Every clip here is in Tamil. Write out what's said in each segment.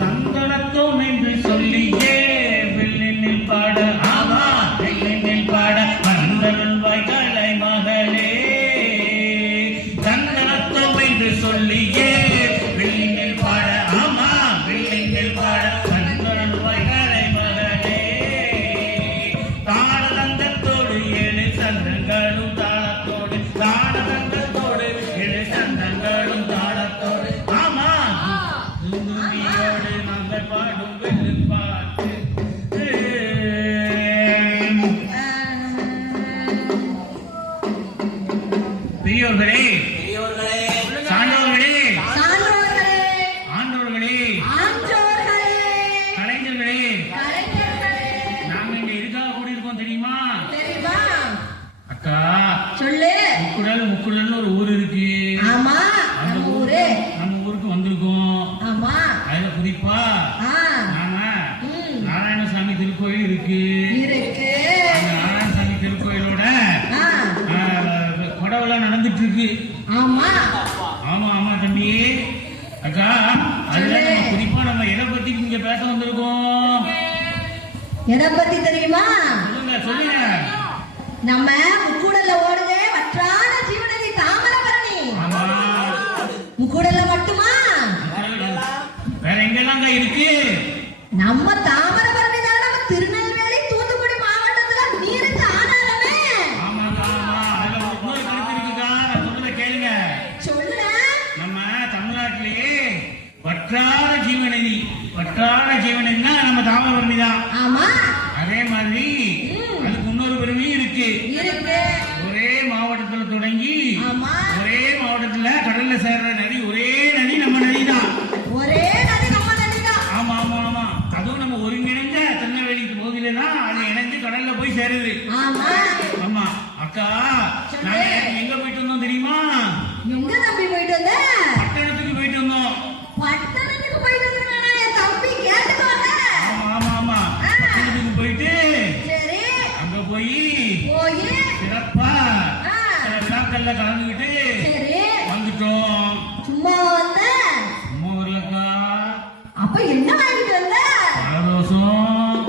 தந்தளத்தோம் என்று சொல்லியே வெள்ளினில் பாட ஆமா வெள்ளினில் பாட வந்தருள் வாய்களை மகளே தந்தளத்தோம் என்று சொல்லியே வெள்ளினில் பாட ஆமா வெள்ளினில் பாட வந்தருள் வாய்களை மகளே தாளந்தத்தோடு ஏழு சந்தங்களும் தாளத்தோடு தாளந்தத்தோடு ஏழு சந்தங்களும் தாளத்தோடு ஆமா துந்துதியோடு நாங்கள் பாடும் வெள்ளுப்பாட்டு பெரியோர்களே சான்றோர்களே ஆண்டோர்களே கலைஞர்களே நாங்க இங்க எதுக்காக கூடி இருக்கோம் தெரியுமா அக்கா சொல்லு. முக்குடல்னு ஒரு ஊர் இருக்கு. ஆமா நம்ம ஊருக்கு வந்திருக்கோம். ஆமா அதுல குறிப்பா நாம நாராயணசாமி திருக்கோயில் இருக்கு. அந்த நாராயணசாமி திருக்கோயிலோட கொடவெல்லாம் நடந்துட்டு இருக்கு. ஆமா ஆமா ஆமா தம்பி அக்கா அதுல நம்ம குறிப்பா நம்ம எதை பத்தி இங்க பேச வந்திருக்கோம் எதை பத்தி தெரியுமா? சொல்லுங்க. நம்ம முக்கூடல்ல ஓடுதே வற்றான ஜீவநதி தாமிரபரணி. முக்கூடல்ல மட்டுமா? வேற எங்கெல்லாம் இருக்கு? நம்ம தாமிரபரணி தான் நம்ம திருநெல்வேலி தூத்துக்குடி மாவட்டத்துல நீருக்கு ஆதாரமே. ஆமாங்க ஆமா அதுல இன்னொரு கருத்து இருக்குக்கா. நான் சொல்றத கேளுங்க. சொல்லுங்க. நம்ம தமிழ்நாட்டிலேயே வற்றாத ஜீவநதினா நம்ம தாமிரபரணி தான். ஆமா அதே மாதிரி அதுக்கு இன்னொரு பெருமையும் இருக்கு. ஒரே மாவட்டத்துல தொடங்கி ஒரே மாவட்டத்துல கடல்ல சேர்ற நதி ஒரே நதி நம்ம நதி தான். ஆமா ஆமா ஆமா அதுவும் நம்ம ஒருங்கிணைஞ்ச திருநெல்வேலி பகுதியில தான் அது இணைஞ்சு கடல்ல போய் சேருது. ஆமா அக்கா நாங்க எங்க போயிட்டு வந்தோம் தெரியுமா? எங்க தம்பி போயிட்டு வந்த? பட்டணத்துக்கு போயிட்டு வந்தோம். பட்டணத்துக்கு போயிட்டு வந்தானே தம்பி கேட்டுக்கோங்க. ஆமா ஆமா பட்டணத்துக்கு போயிட்டு சரி அங்க போய் சிறப்பா விழாக்கள்ல கலந்துக்கிட்டு வந்துட்டோம். சும்மா வந்த? சும்மா வரலக்கா. அப்ப என்ன வாங்கிட்டு வந்த? பழதோசம்.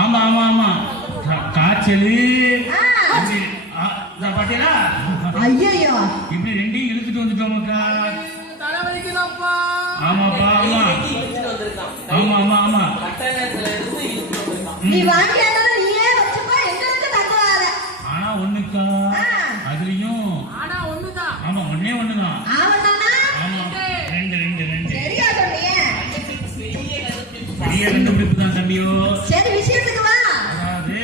ஆமா ஆமா ஆமா காய்ச்சல் பாத்தீங்களா? ஐயோ இப்படி ரெண்டையும் இழுத்துட்டு வந்துட்டோம்க்கா. ஆமாப்பா ஆமா ஆமா ஆமா ஆமா நீ வாங்கியாதான் நீயே வச்சுக்கோ எங்களுக்கு தங்குவாத. ஆனா ஒண்ணுக்கா அதுலயும் ஆமா ஒண்ணுதான். ஆமா ரெண்டு சரியா சொன்னீங்க. பெரிய கண்டுபிடிப்பு தான் தம்பியோ. சரி விஷயத்துக்கு வா. அதாவது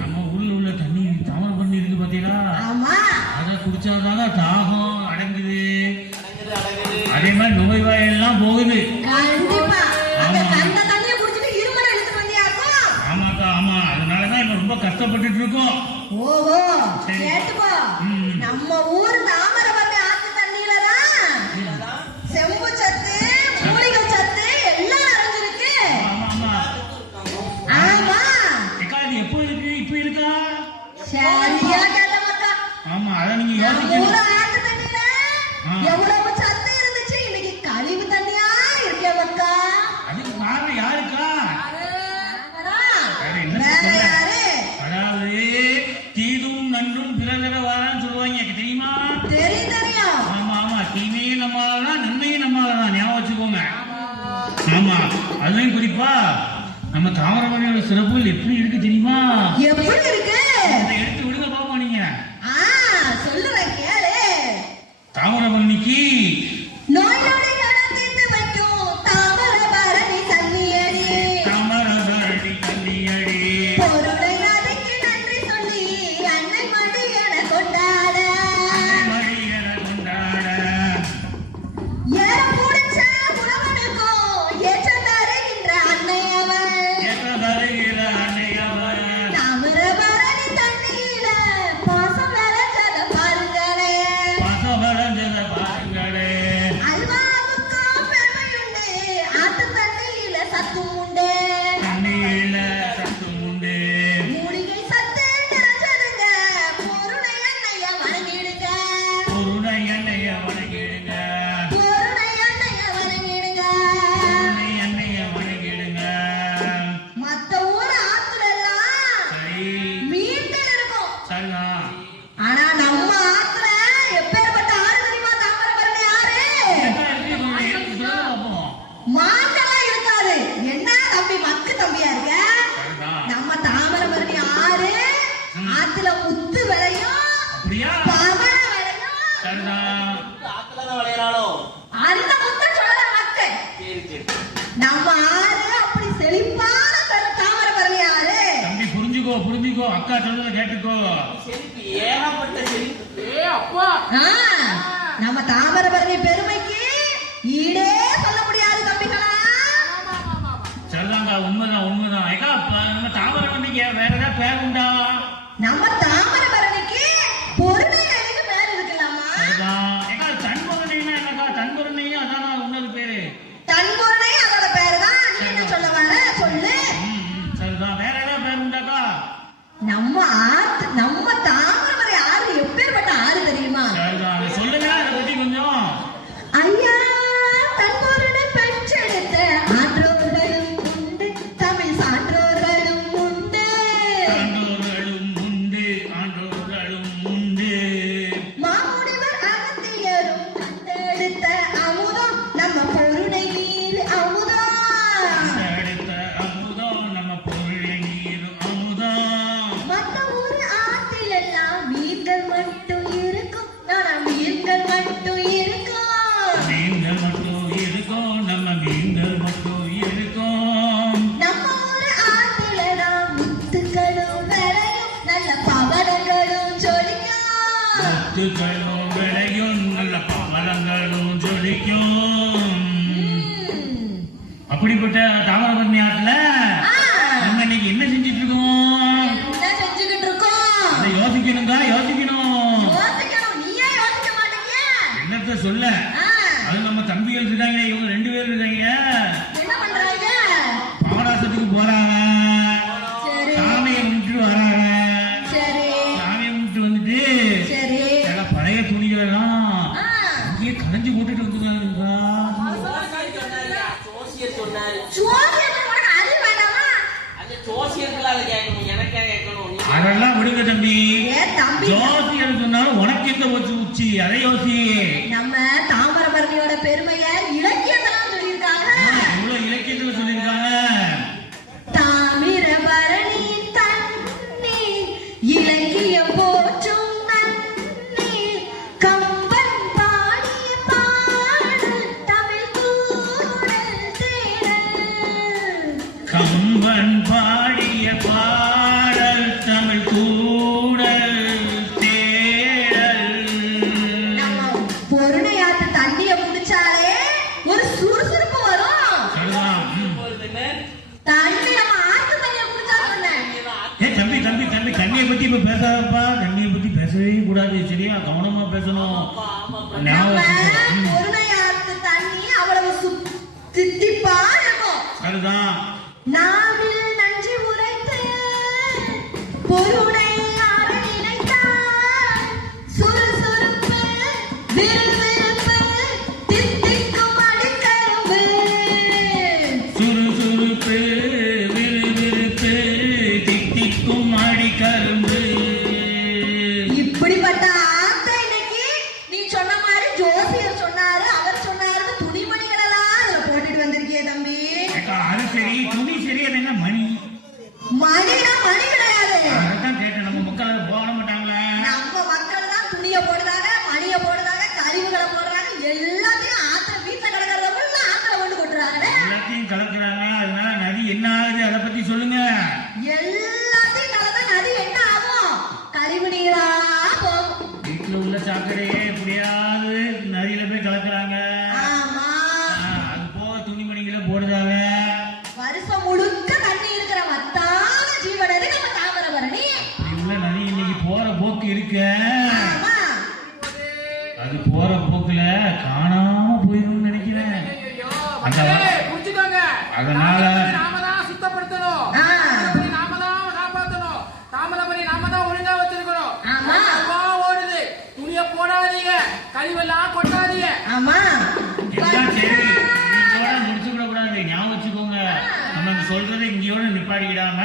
நம்ம ஊர்ல உள்ள தண்ணி தாமிரபரணி இருக்கு பாத்தீங்களா? ஆமா அதை குடிச்சாதாங்க தாகம் அடங்குது. அதே மாதிரி நோய் வாயெல்லாம் போகுது. கண்டிப்பா அந்த தண்ணியை குடிச்சிட்டு இருமலை இழுத்து வந்தியாக்கும். ஆமாக்கா ஆமா அதனாலதான் இப்ப ரொம்ப கஷ்டப்பட்டுட்டு இருக்கோம். ஓஹோ கேட்டுப்போ. நம்ம ஊர் தாமிரபரணி ஆத்து தண்ணியில தான் செம்பு சத்து மூலிகை சத்து எல்லாம் நிறைஞ்சிருக்கு. ஆமா அக்கா இது எப்போ இருக்கு? இப்ப இருக்கா? சரியா கேட்டமாக்கா. ஆமா அத நீங்க நம்ம ஊர் ஆத்து தண்ணியில எவ்வளவு சத்து இருந்துச்சு இன்னைக்கு கழிவு தண்ணியா இருக்கே மக்கா. அதுக்கு காரணம் யாருக்கா? யாரு? அதாவது தீதும் நன்றும் பிறதரவாரான்னு சொல்லுவாங்க தெரியுமா? தெரியும். ஆமா ஆமா தீமையும் நம்மளாதான் நன்மையும் நம்மளாதான் ஞாபகம் வச்சுக்கோங்க. ஆமா அதுலயும் குறிப்பா நம்ம தாமிரபரணியோட சிறப்புகள் எப்படி இருக்கு தெரியுமா? எப்படி இருக்கு? எடுத்து விடுங்க பாப்போம் நீங்க. சொல்லுறேன் கேளு. தாமிரபரணிக்கு நோய் நொடிகளை தீர்த்து வைக்கும் தாமிரபரணி தண்ணியடி. தாமிரபரணி தண்ணியடி பொருளை நதிக்கு நன்றி சொல்லி அன்னை மடியன கொண்டாட. ஏற புடிச்ச புலவனுக்கும் ஏற்ற தருகின்ற அன்னை அவள். தாமிரபரணி தண்ணியில பாசம் விளைஞ்சத பாருங்களே. அக்கா சொல்றத கேட்டுக்கோ. செழிப்பு ஏகப்பட்ட செழிப்பு. அப்பா ஆ, நம்ம தாமிரபரணி பெருமைக்கு ஈடே சொல்ல முடியாது தம்பிகளா. சரிதாங்க, உண்மைதான். ஏக்கா நம்ம தாமிரபரணிக்கு வேற ஏதாவது பேர் உண்டா? நம்ம தாமிரபரணிக்கு பொறுமை நதிக்கு பேர் இருக்கலாமா? சரிதான். ஏக்கா தன்பொருணைன்னா என்னக்கா? தன்பொருணையும் அதானா உன்னது பேரு? தன்பொருணை அதோட பேரு தான். நீ என்ன சொல்ல வர சொல்லு. சரிதான். வேற ஏதாவது பேர் உண்டாக்கா? நம்ம தாமிரபரணி ஆறு எப்பேற்பட்ட ஆறு தெரியுமா? சரிதான், அதை சொல்லுங்க, அதை பத்தி கொஞ்சம். ஐயா தன்பொருணை பெற்றெடுத்த ஆன்றோர்களும் உண்டு, தமிழ் சான்றோர்களும் உண்டு, ஆண்டோர்களும் உண்டு. மாமுனிவர் அகத்தியரும் கண்டெடுத்த அமுதம் நம்ம பொருணை நீர் அமுதம். அடுத்த அமுதம் நம்ம பொருளை நீரும் அமுதம். மத்த ஊர் ஆற்றில் எல்லாம் மீன்கள் மட்டும் இருக்கும், நானா மீன்கள் மட்டும் இருக்கும். மீன்கள் மட்டும் இருக்கும், நம்ம மீன்கள் மட்டும் இருக்கும். நம்ம ஊர் ஆற்றில தான் முத்துக்களும் விளையும், நல்ல பவளங்களும் ஜொலிக்கும். முத்துக்களும் விளையும், நல்ல பவளங்களும் ஜொலிக்கும். அப்படிப்பட்ட தாமிரபரணி ஆற்றுல ஆ, நம்ம இன்னைக்கு என்ன செஞ்சிட்டு இருக்கோம்? என்ன செஞ்சுக்கிட்டு இருக்கோம்? அதை யோசிக்கணும். யோசிக்கணும். நீயே யோசிக்க மாட்டீங்க. என்னத்த சொல்ல? ஆ, அது நம்ம தம்பிகள் இருக்காங்க, இவங்க 2 பேர் இருக்காங்க. என்ன பண்றாங்க? பாவனாசத்துக்கு போறாங்க, சரி சாமியை கும்பிட்டு வராங்க. சரி சாமியை கும்பிட்டு வந்துட்டு சரி. சில பழைய துணிகள் எல்லாம் ஆ, இங்கே கலைஞ்சு போட்டுட்டு வந்துருக்காங்க. ஜோசியர் சொன்னாரு. சோசியத்துக்கு உனக்கு அறிவு வேண்டாமா? அந்த ஜோசியர்கள் அதை கேட்கணும், எனக்கே கேட்கணும். நீ அதெல்லாம் விடுங்க தம்பி. ஏ தம்பி, ஜோசியர் சொன்னாலும் உனக்கு எங்க வச்சு உச்சி, அதை யோசி. நம்ம தாமிரபரணியோட பெருமையை இலக்கியத்தெல்லாம் சொல்லியிருக்காங்க. இவ்வளவு இலக்கியத்துல சொல்லியிருக்காங்க. தாமிரபரணி தண்ணீர் இலக்கியம் போற்றும் நன்னீர், கம்பன் பாடிய பாடல் தமிழ் கூடல் தேடல். கம்பன் பாடிய பாடல் தமிழ் கூடல் தேடல். நம்ம பொருணையாத்து தண்ணிய குடிச்சாலே ஒரு சுறுசுறுப்பு வரும். சரிதான். போறதுன்னு தண்ணி நம்ம ஆத்து தண்ணிய குடிச்சா சொன்னேன். தம்பி தண்ணியை பத்தி இப்ப பேசாதப்பா. தண்ணியை பத்தி பேசவே கூடாது, சரியா? கவனமா பேசணும். நம்ம ஞாபகம் வச்சுக்கோ. பொருணையாத்து தண்ணி அவ்வளவு தித்திப்பா இருக்கும். சரிதான். நாவில் நன்றி உரைத்து பொருளை ஆட நினைத்தார், சுறுசுறுப்பு விறுவிறுப்பு தித்திக்கும் அடிக்கரும்பு. சுறுசுறுப்பு விறுவிறுப்பு தித்திக்கும் அடிக்கரும்பு. இப்படிப்பட்ட ஆத்தை இன்னைக்கு நீ சொன்ன மாதிரி ஜோசியர் சொன்னாரு, அவர் சொன்னாரு, துணிமணிகள் எல்லாம் அதுல போட்டுட்டு வந்திருக்கியே தம்பி. ஏக்கா, அது சரி, துணி சரி, அது என்ன மணி? மணினா மணி கிடையாது. அதான் கேட்டேன், நம்ம மக்கள் அதை போட மாட்டாங்களே. நம்ம மக்கள் தான் துணிய போடுறாங்க, மணிய போடுறாங்க, கழிவுகளை போடுறாங்க, எல்லாத்தையும் ஆத்துல வீட்டுல கிடக்கிறவங்க ஆத்துல கொண்டு கொட்டுறாங்க. எல்லாத்தையும் கலக்குறாங்க. அதனால நதி என்ன ஆகுது, அதை பத்தி சொல்லுங்க. எல்லாத்தையும் கலந்தா நதி என்ன ஆகும்? கழிவு நீரா போகும். வீட்டுல உள்ள சாக்கடையே எப்படியாவது நதியில போய் கலக்குறாங்க. ஆமா, அது போக துணிமணிகளை போடுறாங்க. வருஷம் முழுக்க தண்ணி இருக்கிற மத்தான ஜீவனது நம்ம தாமிரபரணி. இப்படி உள்ள நதி இன்னைக்கு போற போக்கு இருக்கு. ஆமா, அது போற போக்குல காணாம போயிரும்னு நினைக்கிறேன். அதனால நாம தான் சுத்தப்படுத்தணும், ஆ, நாம தான் காப்பாத்தணும், தாமிரபரணி நாம தான் ஒழுங்கா வச்சிருக்கணும். ஆமா. அப்பா ஓடுது, துணிய போடாதீங்க, கழிவெல்லாம் கொட்டாதீங்க. ஆமா. எல்லாம் சரி, இதோட முடிச்சுக்கிட கூடாது, ஞாபகம் வச்சுக்கோங்க. நம்ம சொல்றதை இங்கேயோட நிப்பாடிக்கிடாம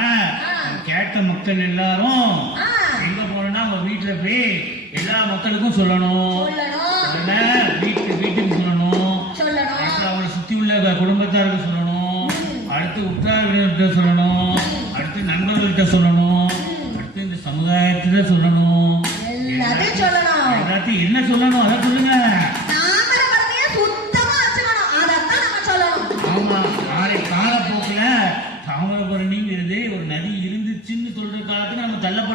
கேட்ட மக்கள் எல்லாரும் ஆ, எங்க போறோம்னா அவங்க வீட்டுல போய் எல்லா மக்களுக்கும் சொல்லணும். சொல்லணும். அதுல வீட்டுக்கு சொல்லணும். சொல்லணும். அடுத்து அவங்களை சுத்தி உள்ள குடும்பத்தாருக்கு சொல்லணும். அடுத்து உற்றார்கிட்ட சொல்லணும். அடுத்து நண்பர்கள்ட்ட சொல்லணும். அடுத்து இந்த சமுதாயத்துல சொல்லணும். எல்லாத்தையும் சொல்லணும். எல்லாத்தையும் என்ன சொல்லணும் அதை சொல்லுங்க. தாமிரபரணியை சுத்தமா வச்சுக்கணும். அதைத்தான் நம்ம சொல்லணும். ஆமா, காலப்போக்குல தாமிரபரணிங்கிறது ஒரு நதி இருந்துச்சுன்னு சொல்ற காலத்துல நம்ம தள்ளப்பட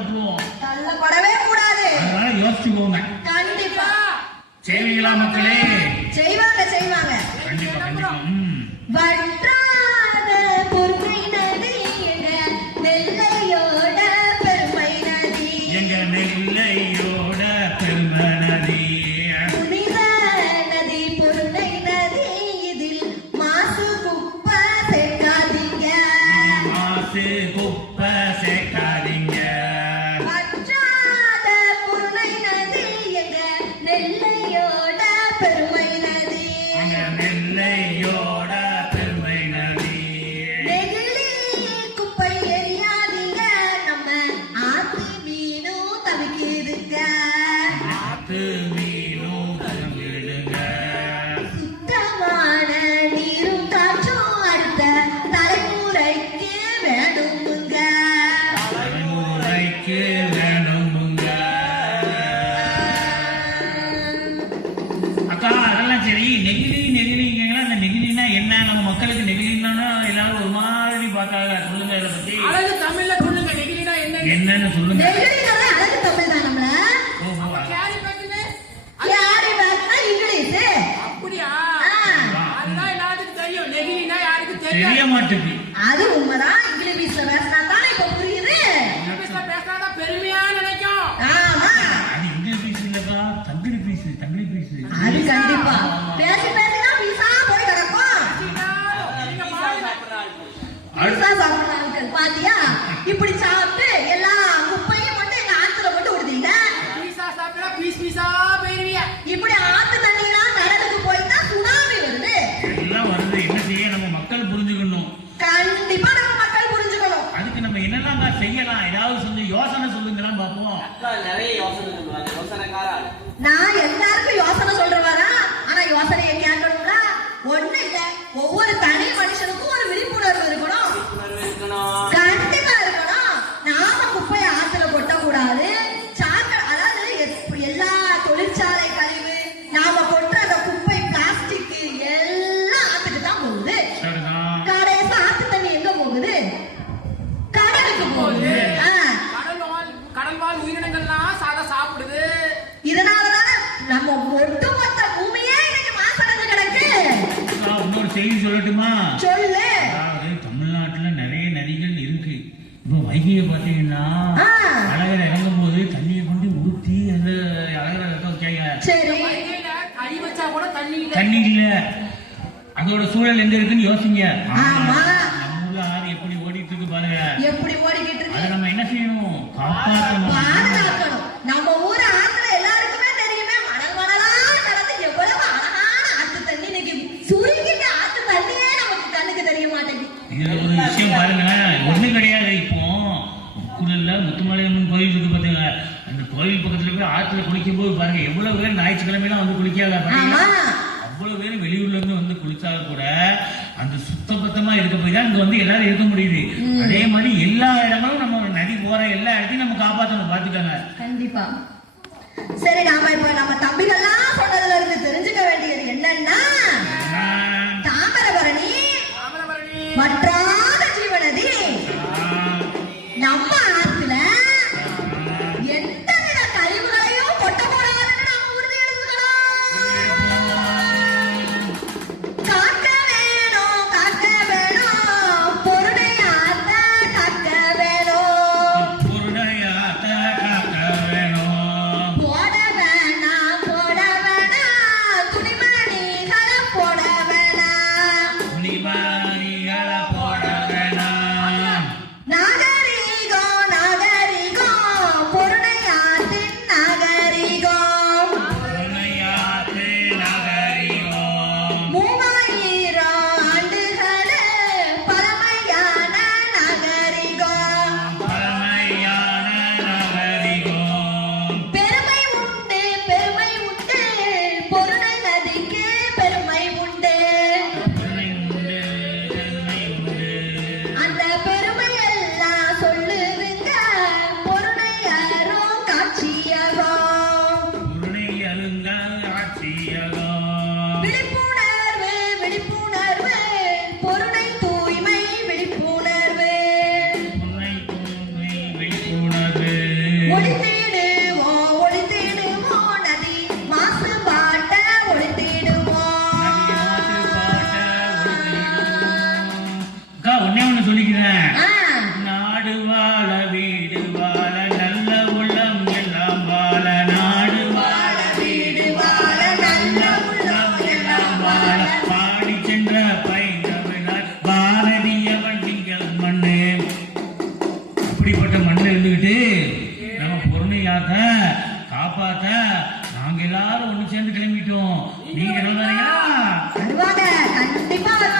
ஒரு மாதிரி பார்த்தாங்க. சொல்லுங்க இதை பத்தி. அழகு தமிழ்ல சொல்லுங்க. நெகிழினா என்ன? என்னன்னு சொல்லுங்க. நெகிழிங்கிறது அழகு தமிழ் தான் நம்மள. ஓஹோ. கேரி பேக்குன்னு கேரி பேக்னா இங்கிலீஷ். அப்படியா? அதுதான் எல்லாத்துக்கும் தெரியும். நெகிழினா யாருக்கு தெரிய தெரியும்? மாட்டேங்குது. அது உண்மைதான். இங்கிலீஷ்ல பேசினா தானே இப்ப புரியுது. இங்கிலீஷ்ல பேசினாதான் பெருமையா நினைக்கும். ஆமா, அது இங்கிலீஷ் பீஸ் இல்லப்பா, தமிழ் பீஸ். அது கண்டிப்பா பேசி பேசினா பீஸா போய் கிடக்கும். நீங்க பாருங்க. பீஸா சாப்பிடுற ஆட்கள் பாத்தியா? இப்படி சாப்பிட்டு எல்லா குப்பையும் மட்டும் எங்க ஆத்துல போட்டு விடுதீங்க. பீஸா சாப்பிட்டா பீஸ் பீஸா போயிருவீங்க. இப்படி ஆத்து தண்ணிலாம் கடலுக்கு போயிட்டா சுனாமி வருது. எல்லாம் வருது. என்ன செய்ய? நம்ம மக்கள் புரிஞ்சுக்கணும். கண்டிப்பா நம்ம மக்கள் புரிஞ்சுக்கணும். அதுக்கு நம்ம என்னெல்லாம் செய்யலாம்? ஏதாவது சொல்லி யோசனை சொல்லுங்களா பாப்போம். அக்கா நிறைய யோசனை சொல்லுவாங்க. யோசனைக்கார ஆளு. நான் எல்லாருக்கும் யோசனை சொல்றவாரா? ஆனா யோசனையை கேட்கணும்னா ஒண்ணு இல்ல. ஒவ்வொரு தனி மனுஷனுக்கும் ஒரு விழிப்புணர்வு இருக்கணும். விழிப்புணர்வு இருக்கணும். கண்டிப்பா இருக்கணும். நாம குப்பையை ஆத்துல கொட்டக்கூடாது. அதாவது எல்லா தொழிற்சாலை கழிவு, நாம கொட்டுற அந்த குப்பை பிளாஸ்டிக் எல்லாம் ஆத்துக்கு தான் போகுது. சரிதான். கடைசி ஆத்து தண்ணி எங்க போகுது? கடலுக்கு போகுது. கடல்வாழ் உயிரினங்கள்லாம் சாப்பிடுது. இதனாலதானே நம்ம ஒட்டுமொத்த பூமியே இன்னைக்கு மாசடைஞ்சு கிடக்கு. இன்னொரு செய்தி சொல்லட்டுமா? சொல்லு. அதாவது தமிழ்நாட்டுல நிறைய நதிகள் இருக்கு. இப்போ வைகையை பாத்தீங்கன்னா அழகர் இறங்கும் போது தண்ணியை கொண்டு ஊத்தி அந்த அழகரை இருக்க வைக்காங்க. சரி, வைகையில கை வச்சா கூட தண்ணி இல்ல. தண்ணி இல்ல. அதோட சூழல் எங்க இருக்குன்னு யோசிங்க. ஆமா. நம்ம ஊர்ல ஆறு எப்படி ஓடிட்டு இருக்கு பாருங்க. எப்படி ஓடிக்கிட்டு அதை இருக்கு? நம்ம என்ன செய்யணும்? காப்பாற்றணும். பாதுகாக்கணும். நம்ம ஊர் ஆத்துல எல்லாருக்குமே தெரியுமே, மணல் மணலா நடந்து எவ்வளவு அழகான ஆத்து தண்ணி. இன்னைக்கு சுருங்கிட்டு ஆத்து தண்ணியே நமக்கு கண்ணுக்கு தெரிய மாட்டேங்குது. இதுல ஒரு விஷயம் பாருங்க. ஒண்ணும் கிடையாது. இப்போ முக்கூடல்ல முத்துமாரியம்மன் கோயில் இருக்கு பாத்தீங்க. அந்த கோயில் பக்கத்துல போய் ஆத்துல குளிக்கும் போது பாருங்க எவ்வளவு பேர் ஞாயிற்றுக்கிழமையெல்லாம் வந்து குளிக்காத பாத்தீங்களா? ஆமா. அவ்வளவு பேர் வெளியூர்ல இருந்து வந்து குளிச்சாலும் கூட அந்த சுத்தபத்தமா இருக்க போய் தான் இங்க வந்து எல்லாரும் இருக்க முடியுது. அதே மாதிரி எல்லா இடங்களும் நம்ம ஒரு நதி போற எல்லா இடத்தையும் நம்ம காப்பாற்றணும். பாத்துக்கோங்க. கண்டிப்பா. சரி, நாம இப்ப நம்ம தம்பிகள்லாம் சொன்னதுல இருந்து தெரிஞ்சுக்க வேண்டியது என்னன்னா, தாமிரபரணி வற்றாத ஜீவநதி. நம்ம ஆத்துல எந்தவித கழிவுகளையும் கொட்டக்கூடாதுன்னு நாம உறுதி எடுத்துக்கணும். காக்க வேணும் பொருளையாத்த காக்க வேணும். பொருளையாத்த காக்க வேணும். போட வேணாம் துணிமணிகளை போட வேணாம். துணிமணிகளை போட வேணாம். நாகரிகம் பொருளையாத்தின் நாகரிகம். பொருளையாத்து நாகரிகம். 3000 ஆண்டுகளே பழமையான நாகரிகம். பழமையான நாகரிகம். பெருமை உண்டு பொருணை நதிக்கு பெருமை உண்டு. பெருமை உண்டு, பெருமை உண்டு. அந்த பெருமை எல்லாம் சொல்லுதுங்க பொருணையாரும் காட்சியகம். பொருளை அருங்கால் ஆட்சியகம். விழிப்புணர்வு பொருணை தூய்மை விழிப்புணர்வு. பொருளை தூய்மை விழிப்புணர்வு. ஒழித்திடுவோம் நதி மாசுபாட்ட ஒழித்திடுவோம். அக்கா, ஒண்ணே ஒண்ணு சொல்லிக்கிறேன். ஆ, நாடு வாழ வீடு வாழ நல்ல உள்ளம் எல்லாம் வாழ. நாடு வாழ வீடு வாழ நல்ல உள்ளம் எல்லாம் வாழ. பாடி சென்ற பைந்தமிழர் பாரதியவன் திங்கள் மண்ணு. அப்படிப்பட்ட மண்ணில் இருந்துகிட்டு நம்ம பொறுமையாக்க காப்பாத்த நாங்க எல்லாரும் ஒண்ணு சேர்ந்து கிளம்பிட்டோம். நீங்க என்ன வருவாங்க. கண்டிப்பா வருவாங்க.